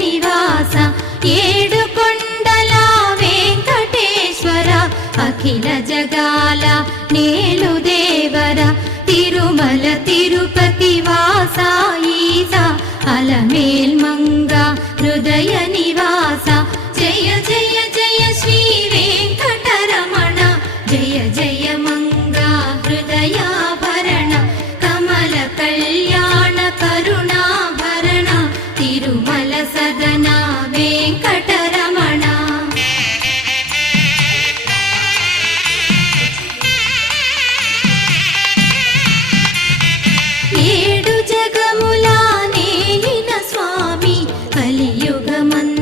నివాస ఏడు కొండల వెంకటేశ్వర అఖిల జగాల నేలు దేవర తిరుమల తిరుపతి వాస ఈస అలమేల్ మంగ హృదయ నివాస జయ జయ జయ శ్రీ వెంకటరమణ జయ జయ మంగ హృదయాభరణ కమల కళ్యాణ కరుణాభరణ తిరుమల సదన వెంకటరమణ ఏడు జగముల నేలిన స్వామి కలియుగమందు